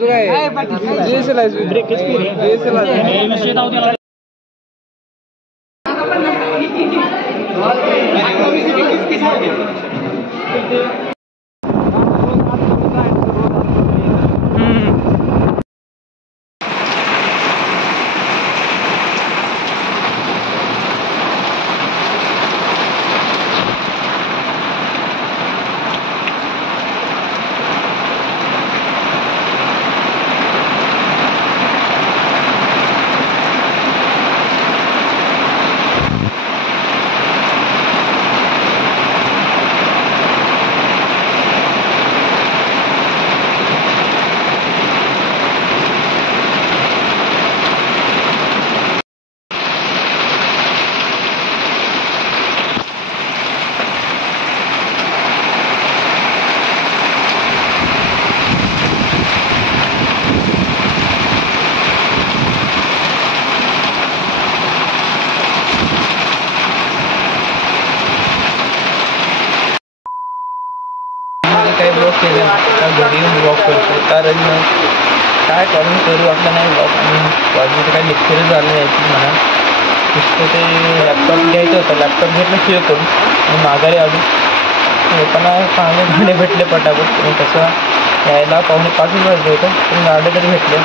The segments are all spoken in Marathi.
तुझं काय GSL आहे ब्रेकच GSL आहे काय ब्लॉग केलं घरी येऊन ब्लॉग करतो कारण काय करून करू आपलं नाही ब्लॉग आणि कॉलेजचं काही लेक्चरच झालं नाही म्हणा नुसतं ते लॅपटॉप घ्यायचं होतं लॅपटॉप घेतलं शेअर करून आणि माघारी आलो येताना चांगले गाणे भेटले पटापट आणि तसं यायला 4:45 वाजले होतं पण गाड्या तरी भेटले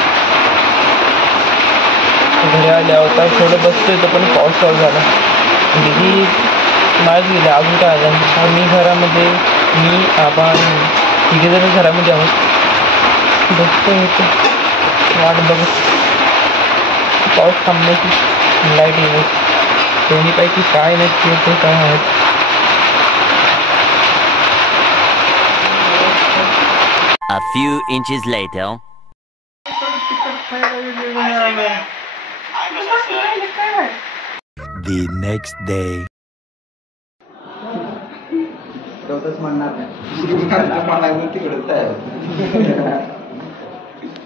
घरी आल्या होता थोडं बसतो होतं पण पाऊस चालू झाला दिदी माझ गेले अजून काय आलं मी घरामध्ये मी आपण तिघेजण घरामध्ये आहोत बसतो होतो वाट बघत पाऊस थांबण्याची लाईट येईल दोन्हीपैकी काय नाही ते काय आहेत A few inches later. The next day.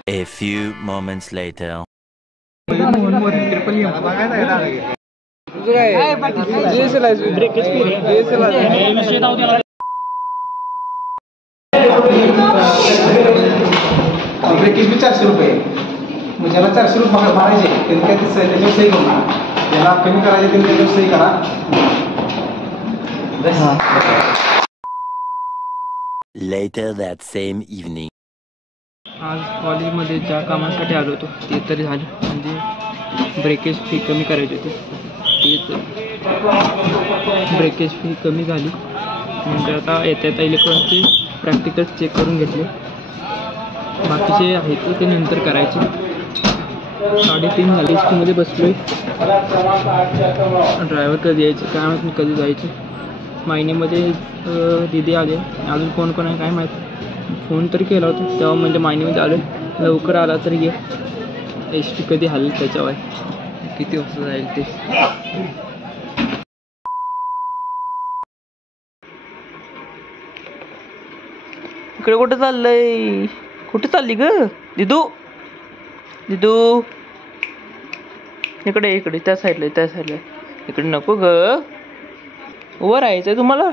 A few moments later. तुझं काय GSL आहे ब्रेकच GSL आहे ब्रेकेज बी 400 रुपये मग ज्याला 400 रुपये भरायचे त्यांनी काय त्याच्यावर सही करू नका ज्याला कमी करायचे त्यांनी त्याच्यावर सही करा Later that same evening. आज कॉलेजमध्ये ज्या कामासाठी आलो होतो ते तरी झालं म्हणजे ब्रेकेज फी कमी करायची होती ते ब्रेकेज फी कमी झाली म्हणजे आता येत्या इलेक्ट्रॉनिकचे प्रॅक्टिकल चेक करून घेतले बाकीचे आहेत ते नंतर करायचे 3:30 झाले स्कूलमध्ये बसलो ड्रायव्हर कधी यायचे काय माहीत कधी जायचे मायनेमध्ये दिदी आले अजून कोण कोण आहे काय माहीत फोन तरी केला होता तेव्हा म्हणजे मायनेमध्ये आलो लवकर आला तरी ये एस टी कधी हल्ली त्याच्यावर किती वाजता जाईल ते इकडे कुठं चाललंय कुठे चालली ग दिदू दिदू इकडे इकडे त्या साईडला इकडे नको ग उभं राहायचंय तुम्हाला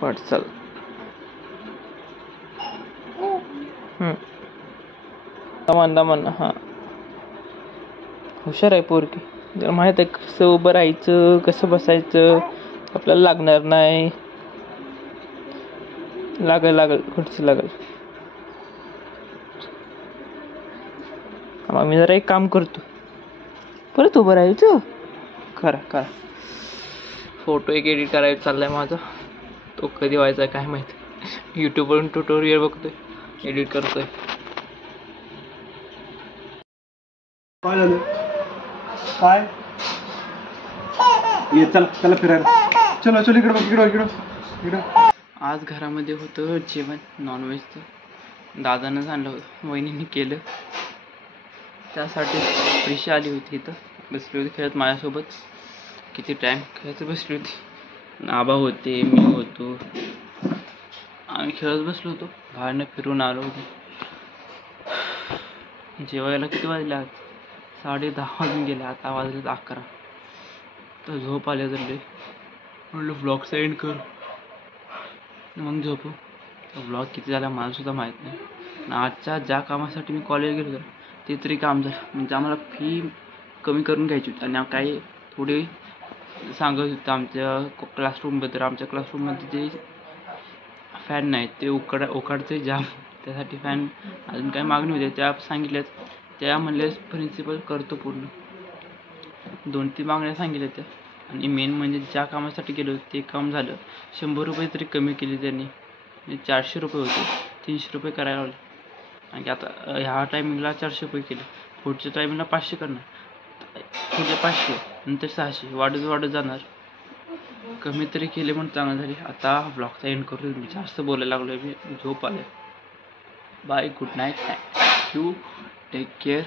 वाट चाल दमान हां हुशार आहे पोरकी जर माहीत आहे कसं उभं राहायचं कसं बसायचं आपल्याला लागणार नाही लागल खुर्ची लागल मी जरा एक काम करतो परत उभं राहायचं करा फोटो एक एडिट करायचं चाललाय माझा तो कधी व्हायचा काय माहिती यूट्यूबवरून ट्युटोरियल बघतोय एडिट करतोय काय झालं काय ये चला फिरायला चलो इकडं आज घरामध्ये होतं जेवण नॉनव्हेजचं दादानंच आणलं होतं वहिनीने केलं त्यासाठी प्रिशा आली होती इथं बसली होती खेळत माझ्यासोबत किती टाईम खेळत बसली होती आबा होते मी होतो आम्ही खेळत बसलो होतो बाहेरनं फिरून आलो होतो जेवायला किती वाजले आज 10:30 वाजून गेले आता वाजले 11 तर झोप आल्या झाले म्हटलं ब्लॉग सेंड कर मग झोपू ब्लॉग किती झाला मला सुद्धा माहीत नाही. पण आजच्या ज्या कामासाठी मी कॉलेज गेलो होतो ते तरी काम झालं. म्हणजे आम्हाला फी कमी करून घ्यायची होती आणि काही थोडे सांगत होतं आमच्या क्लासरूमबद्दल. आमच्या क्लासरूममध्ये जे फॅन नाहीत ते उकाडते जाम, त्यासाठी फॅन अजून काही मागणी होते त्या सांगितल्यात. त्या म्हणल्या प्रिन्सिपल करतो पूर्ण. 2-3 मागण्या सांगितल्या त्या. आणि मेन म्हणजे ज्या कामासाठी गेलो ते काम झालं. 100 रुपये तरी कमी केले त्यांनी. 400 रुपये होते, 300 रुपये करायला लावले. आणि आता ह्या टायमिंगला 400 रुपये केले. पुढच्या टायमिंगला 500 करणार, पुढे 500, नंतर 600 वाढत जाणार. कमी तरी केले म्हणून चांगलं झाले. आता ब्लॉगचा एंड करू. मी जास्त बोलायला लागलो आहे, मी झोप आले. Bye, good night, thank you, take care.